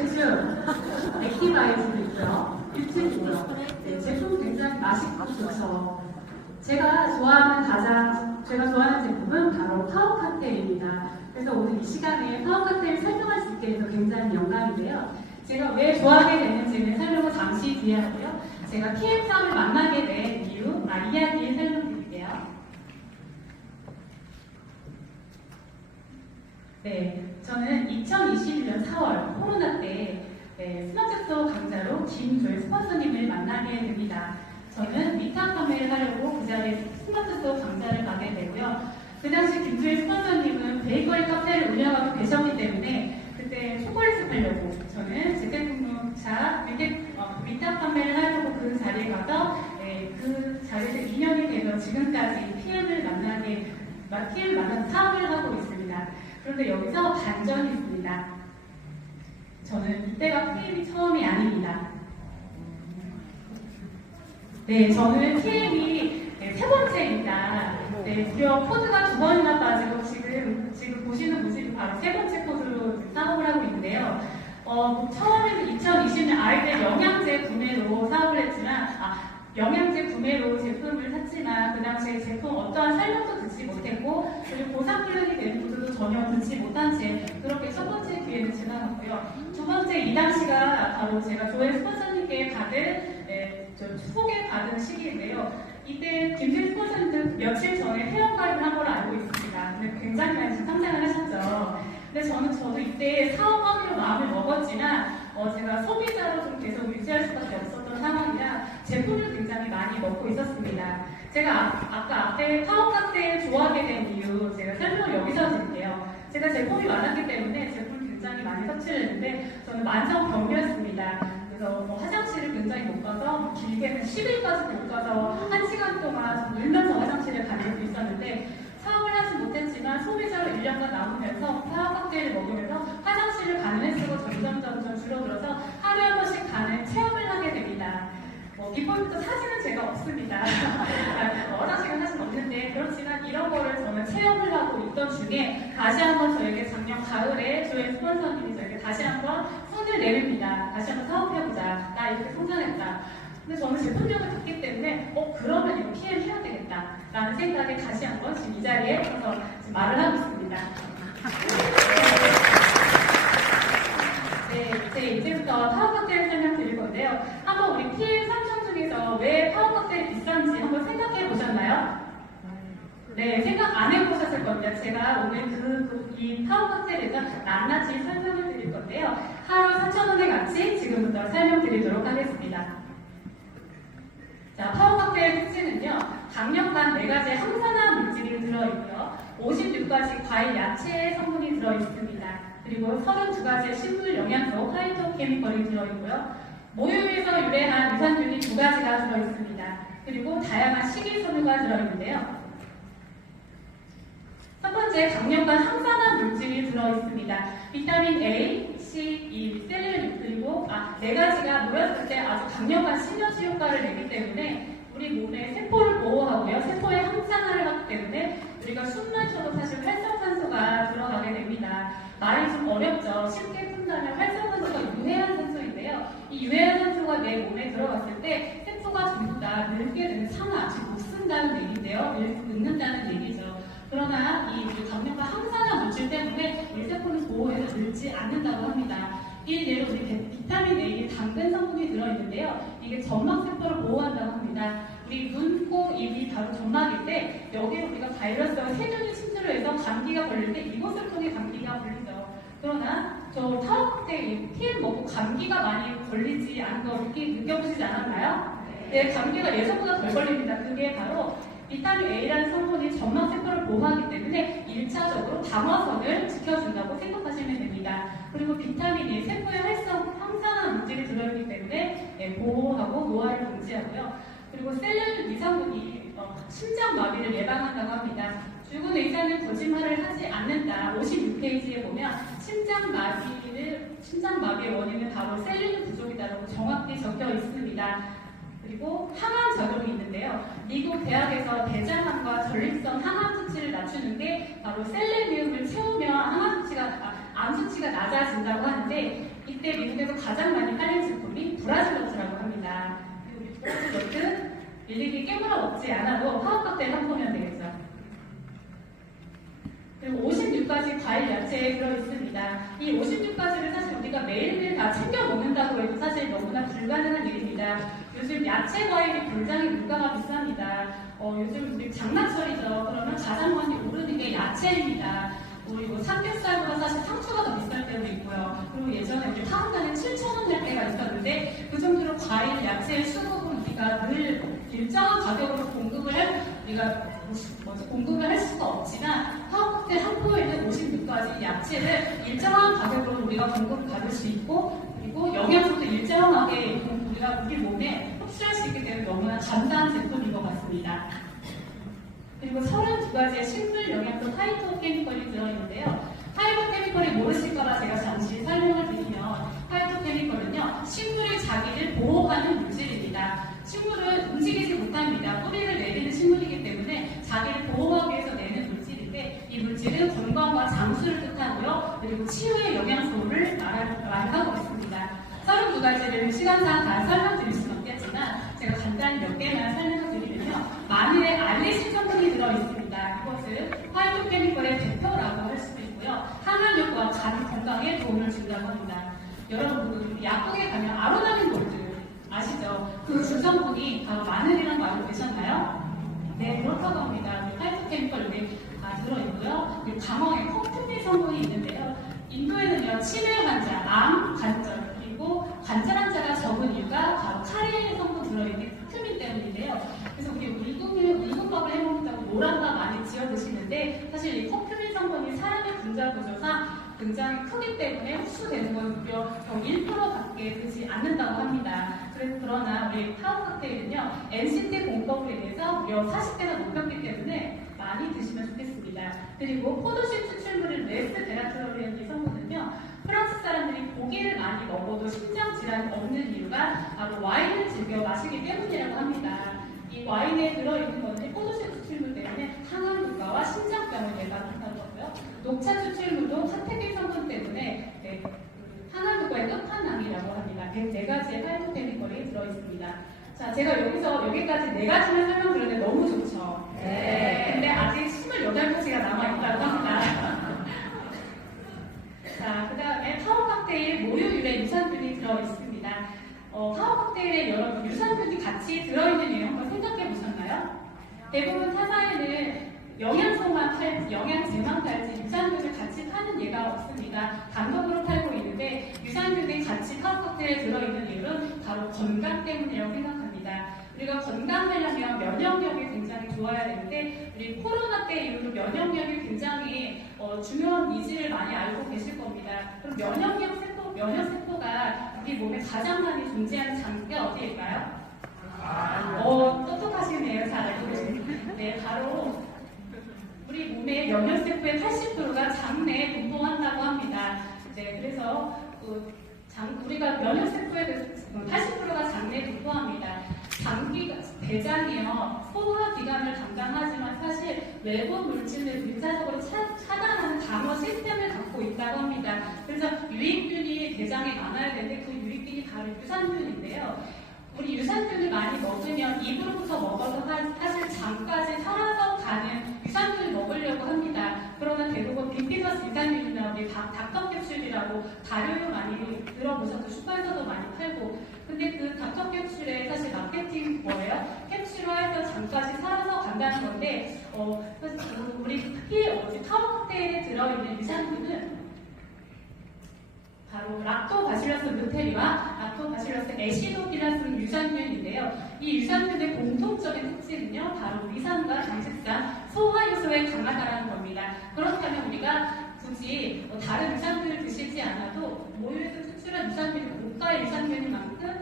대충 액티바이즈도 있고요. 일찍이고요. 네, 제품 굉장히 맛있고 좋죠. 제가 좋아하는 제품은 바로 파워 칵테일입니다. 그래서 오늘 이 시간에 파워 칵테일 설명할 수 있게 돼서 굉장히 영광인데요. 제가 왜 좋아하게 됐는지는 설명을 잠시 뒤에 하고요. 제가 TM사를 만나게 된 이야기 설명드릴게요. 네, 저는 2021년 4월 코로나 때 스마트스토어 강좌로 김조의 스폰서님을 만나게 됩니다. 저는 위탁 판매를 하려고 그 자리에 스마트스토어 강좌를 가게 되고요. 그 당시 김조의 스폰서님은 베이커리 카페를 운영하고 계셨기 때문에 그때 초콜릿을 팔려고 저는 재택근무자 위탁 판매를 하려고 그 자리에 가서 그 자리에서 2년이 돼서 지금까지 PM을 만나서 사업을 하고 있습니다. 그런데 여기서 반전이 있습니다. 저는 이때가 PM이 처음이 아닙니다. 네, 저는 PM이 세 번째입니다. 네, 무려 코드가 2번이나 빠지고 지금 보시는 모습이 바로 세 번째 코드로 사업을 하고 있는데요. 처음에는 2020년 아이들 영양제 구매로 사업을 했지만, 영양제 구매로 제품을 샀지만 그 당시에 제품 어떠한 설명도 듣지 못했고 그리고 보상 플랜이 된 것도 전혀 듣지 못한 채 그렇게 첫 번째 기회는 지나갔고요. 두 번째 이 당시가 바로 제가 조엘 스폰서님께 소개받은 시기인데요. 이때 김수희 스폰서님도 며칠 전에 회원가입을 한 걸로 알고 있습니다. 근데 굉장히 많이 상장을 하셨죠. 근데 저도 이때 사업하기로 마음을 먹었지만 제가 소비자로 좀 계속 유지할 수밖에 없었던 상황이라 제품을 굉장히 많이 먹고 있었습니다. 제가 아까 앞에 파워 칵테일 좋아하게 된 이유 제가 설명을 여기서 드릴게요. 제가 제품이 많았기 때문에 제품을 굉장히 많이 섭취를 했는데 저는 만성병이었습니다. 그래서 화장실을 굉장히 못 가서 길게는 10일까지 못 가서 1시간 동안 울면서 화장실을 간 적도 있었는데 사업을 하지 못했지만 소비자로 1년간 남으면서 파워 칵테일을 먹으면서 화장실을 가는 횟수가 점점 줄어들어서 하루에 한 번씩 가는 체험을 하게 됩니다. 비포부터 사진은 제가 없습니다. 화장실은 사실 없는데 그렇지만 이런 거를 저는 체험을 하고 있던 중에 다시 한번 저에게 작년 가을에 조엘 스폰서님이 저에게 다시 한번 손을 내밉니다. 다시 한번 사업해보자. 나 이렇게 성장했다. 근데 저는 제품력을 듣기 때문에 그러면 이거 PM 해야 되겠다 라는 생각에 다시 한번 지금 이 자리에 서서 말을 하고 있습니다. 네, 이제부터 파워 칵테일 설명드릴 건데요. 한번 우리 PM 3종 중에서 왜 파워 칵테일이 비싼지 한번 생각해 보셨나요? 네, 생각 안 해보셨을 겁니다. 제가 오늘 이 파워 칵테일에서 낱낱이 설명을 드릴 건데요. 하루 4,000원의 가치 지금부터 설명드리도록 하겠습니다. 자, 파워 칵테일 특징은요. 강력한 4가지 항산화 물질이 들어있고요. 56가지 과일, 야채 성분이 들어있습니다. 그리고 32가지의 식물 영양소, 파이토케미컬이 들어있고요. 모유에서 유래한 유산균이 2가지가 들어있습니다. 그리고 다양한 식이섬유가 들어있는데요. 첫 번째, 강력한 항산화 물질이 들어있습니다. 비타민 A, C, E, 셀룰 그리고 4가지가 모였을 때 아주 강력한 시너지 효과를 내기 때문에 우리 몸의 세포를 보호하고요. 세포의 항산화를 하기 때문에 우리가 숨만 쉬어도 사실 활성산소가 들어가게 됩니다. 말이 좀 어렵죠. 쉽게 푼다면 활성산소가 유해한산소인데요. 이 유해한산소가 내 몸에 들어갔을 때 세포가 전부 다 늙게 되는 상하, 즉 녹슨다는 얘기인데요. 늙는다는 얘기죠. 그러나 이 강력한 항산화 물질 때문에 우리 세포는 보호해서 늙지 않는다고 합니다. 일례로 우리 비타민 A에 당근 성분이 들어있는데요. 이게 점막세포를 보호한다고 합니다. 우리 눈, 코, 입이 바로 점막일 때 여기에 우리가 바이러스와 세균이 침투를 해서 감기가 걸릴 때 이곳을 통해 감기가 걸리죠. 그러나 저 파워 칵테일 PM 먹고 감기가 많이 걸리지 않은 거 느껴보시지 않았나요? 네, 감기가 예전보다 덜 걸립니다. 그게 바로 비타민 A라는 성분이 점막세포를 보호하기 때문에 1차적으로 방어선을 지켜준다고 생각하시면 됩니다. 그리고 비타민이 세포의 항산화 물질이 들어있기 때문에 보호하고 노화를 방지하고요. 그리고 셀룰 미상분이 심장마비를 예방한다고 합니다. 죽은 의사는 거짓말을 하지 않는다. 56페이지에 보면 심장마비의 원인은 바로 셀룰 부족이다라고 정확히 적혀 있습니다. 그리고 항암 작용이 있는데요. 미국 대학에서 대장암과 전립선 항암 수치를 낮추는 게 바로 셀레니움을 채우면 암 수치가 낮아진다고 하는데 이때 미국의 중에서도 가장 많이 팔린 제품이 브라질너트라고 합니다. 그리고 이 브라질너트 일일이 깨물어 먹지 않아도 파워칵테일 한 포면 되겠죠. 그리고 56가지 과일 야채에 들어있습니다. 이 56가지를 사실 우리가 매일매일 다 챙겨 먹는다고 해도 사실 너무나 불가능한 일입니다. 요즘 야채 과일이 굉장히 물가가 비쌉니다. 요즘 우리 장마철이죠. 그러면 가장 많이 오르는 게 야채입니다. 그리고 삼겹살보다 사실 상추가 더 비쌀 때도 있고요. 그리고 예전에 우리 파운드는 7,000원 할 때가 있었는데 그 정도로 과일, 야채, 수급은 우리가 늘 일정한 가격으로 공급을 할 수가 없지만 파워칵테일 한 포에는 56가지 야채를 일정한 가격으로 우리가 공급받을 수 있고 그리고 영양소도 일정하게 우리가 우리 몸에 흡수할 수 있기 때문에 너무나 감사한 제품인 것 같습니다. 그리고 32가지의 식물 영양소 파이토케미컬이 들어있는데요. 파이토케미컬이 모르실까봐 제가 잠시 설명을 드리면 파이토케미컬은요, 식물이 자기를 보호하는 물질입니다. 식물은 움직이지 못합니다. 뿌리를 내리는 식물이기 때문에 자기를 보호하기 위해서 내는 물질인데 이 물질은 건강과 장수를 뜻하고요. 그리고 치유의 영양소를 말하고 있습니다. 32가지를 시간상 다 설명드릴 수는 없겠지만 제가 간단히 몇 개만 설명을 드리면요. 마늘에 알리신 성분이 들어있습니다. 이것은 파이토케미컬의 대표라고 할 수도 있고요. 항암력과 간 건강에 도움을 준다고 합니다. 여러분 약국에 가면 아로나민 골드 아시죠? 그 주성분이 바로 마늘이라는 거 알고 계셨나요? 네, 그렇다고 합니다. 파이토케미컬 여기 들어있고요. 그리고 강황에 커큐민 성분이 있는데요. 인도에는요, 치매 환자, 암, 관절, 그리고 관절 환자가 적은 이유가 바로 카레인 성분 들어있는 커큐민 때문인데요. 그래서 우리 울금밥을 해먹는다고 노란밥 많이 지어 드시는데 사실 이 커큐민 성분이 사람의 분자 구조상 굉장히 크기 때문에 흡수되는 건 무려 1%밖에 되지 않는다고 합니다. 그러나 우리 파워칵테일은요, NCT 공법으로 인해서 무려 40배가 높였기 때문에 많이 드시면 좋겠습니다. 그리고 포도씨 추출물인 레스베라트롤이라는 이 성분은요, 프랑스 사람들이 고기를 많이 먹어도 심장 질환이 없는 이유가 바로 와인을 즐겨 마시기 때문이라고 합니다. 이 와인에 들어있는 것은 포도씨 추출물 때문에 항암 효과와 심장병을 예방한다고 하고요. 녹차 추출물도 카테킨 성분 때문에 항암 효과의 끝판왕이라고 합니다. 104가지의 파이토케미컬이 들어있습니다. 자, 제가 여기까지 4가지만 설명드렸는데 너무 좋죠? 네. 근데 아직 28가지가 남아있다고 합니다. 자, 그 다음에 파워칵테일 모유 유래 유산균이 들어있습니다. 파워칵테일에 여러 유산균이 같이 들어있는 이유 한번 생각해 보셨나요? 대부분 타사에는 영양제만 팔지 유산균을 같이 파는 예가 없습니다. 단독으로 팔고 있는데 유산균이 같이 파워칵테일에 들어있는 이유는 바로 건강 때문이라고 생각합니다. 우리가 건강하려면 면역력이 굉장히 좋아야 되는데 우리 코로나 때 이후로 면역력이 굉장히 중요한 이지를 많이 알고 계실 겁니다. 그럼 면역세포가 우리 몸에 가장 많이 존재하는 장기가 어디일까요? 똑똑하시네요. 잘 알고 계시네요. 네, 바로 우리 몸의 면역세포의 80%가 장내에 분포한다고 합니다. 네, 그래서 우리가 면역세포의 80%가 장내에 분포합니다. 대장이요, 소화기관을 담당하지만 사실 외부 물질을 일차적으로 차단하는 방어 시스템을 갖고 있다고 합니다. 그래서 유익균이 대장에 많아야 되는데 그 유익균이 바로 유산균인데요. 우리 유산균을 많이 먹으면 입으로부터 먹어도 사실 장까지 살아서 가는 유산균을 먹으려고 합니다. 그러나 대부분 빈피더스 유산균이나 우리 닥터캡슐이라고 다료용 많이 들어보셔도 슈퍼에서도 많이 팔고 근데 그 닥터캡슐의 사실 마케팅 뭐예요? 캡슐화해서 장까지 살아서 간다는 건데 우리 파워칵테일에 들어있는 유산균은 바로 락토바실러스 루테리와 락토바실러스 애시도피라스는 유산균인데요. 이 유산균의 공통적인 특징은요, 바로 위산과 장식산, 소화효소에 강하다는 겁니다. 그렇다면 우리가 굳이 다른 유산균을 드시지 않아도 모유에서 추출한 유산균이 고가의 유산균인 만큼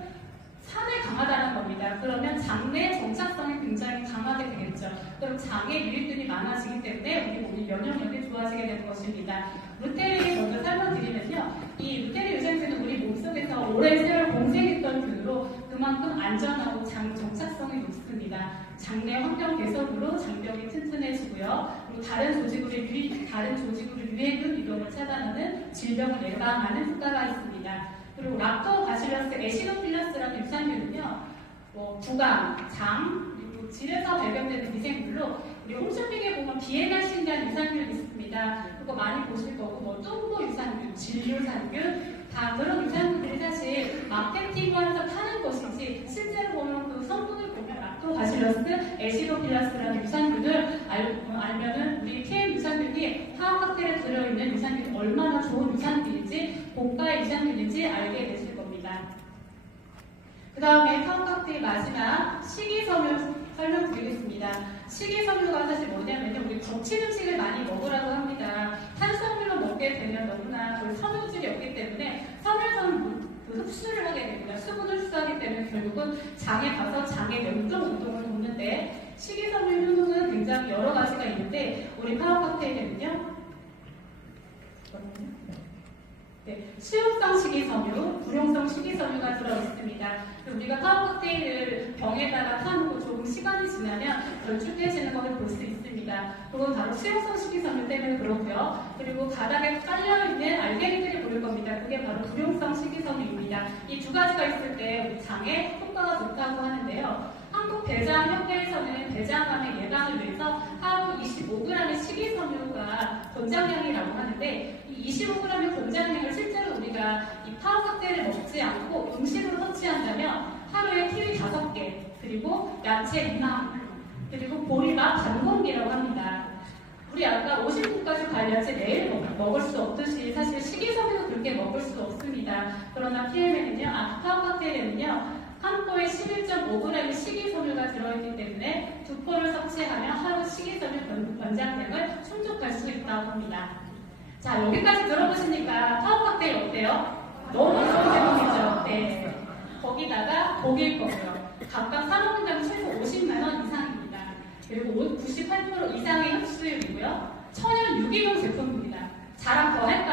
산에 강하다는 겁니다. 그러면 장내 정착성이 굉장히 강하게 되겠죠. 그럼 장에 유익균이 많아지기 때문에 우리 몸이 면역력이 좋아지게 되는 것입니다. 루테린이 먼저 설명드리면요. 이 루테린 유산균은 우리 몸속에서 오랜 세월 공생했던 균으로 그만큼 안전하고 장 정착성이 높습니다. 장내 환경 개선으로 장벽이 튼튼해지고요. 그리고 다른 조직으로 유해균 이동을 차단하는 질병을 예방하는 효과가 있습니다. 그리고 락토바실러스 애시노필러스라는 유산균은요, 부강, 장, 그리고 질에서 발견되는 미생물로 우리 홈쇼핑에 보면 비엔알신이라는 유산균이 있습니다. 그거 많이 보실 거고, 뚱보 유산균, 진유산균, 다 그런 유산균들이 사실 마케팅하면서 파는 것이지 실제로 보면 그 성분을 보면 락토바실러스 애시노필러스라는 유산균을 알면은 우리 PM 유산균이 화학 칵테일에 들어있는 유산균이 얼마나 좋은 유산균인지 고가의 유산균인지 알게 되실 겁니다. 그 다음에 화학 칵테일 마지막 식이섬유 설명드리겠습니다. 식이섬유가 사실 뭐냐면요, 우리 거친 음식을 많이 먹으라고 합니다. 탄수화물로 먹게 되면 너무나 섬유질이 없기 때문에 섬유에서는 흡수를 하게 됩니다. 수분을 흡수하기 때문에 결국은 장에 가서 장의 면동 운동을 돕는데, 식이섬유 효능은 굉장히 여러 가지가 있는데 우리 화학 칵테일에는요, 수용성 식이섬유, 불용성 식이섬유가 들어있습니다. 우리가 화학 칵테일을 병에다가 타놓고 조금 시간이 지나면 걸쭉해지는 것을 볼 수 있습니다. 그건 바로 수용성 식이섬유 때문에 그렇고요. 그리고 바닥에 깔려있는 알갱이들이 보일 겁니다. 그게 바로 불용성 식이섬유입니다. 이 두 가지가 있을 때 우리 장에 효과가 좋다고 하는데요. 한국대장협회에서는 대장암의 예방을 위해서 하루 25g의 식이섬유가 권장량이라고 하는데, 이 25g의 권장량을 실제로 우리가 이 파워 칵테일을 먹지 않고 음식으로 섭취한다면 하루에 키위 5개, 그리고 야채 2만, 그리고 보리밥 반 공기라고 합니다. 우리 아까 50분까지 관리하지 매일 먹을 수 없듯이 사실 식이섬유도 그렇게 먹을 수 없습니다. 그러나 PM에는요, 파워 칵테일에는요, 한 포에 11.5g의 식이섬유가 들어있기 때문에 2포를 섭취하면 하루 식이섬유 권장량을 충족할 수 있다고 합니다. 자, 여기까지 들어보시니까 파워 칵테일 어때요? 너무 좋은 제품이죠? 네. 거기다가 고기일 거고요. 각각 사먹는 가격 최소 50만 원 이상입니다. 그리고 98% 이상의 흡수율이고요. 천연 유기농 제품입니다. 자랑 더 할까요?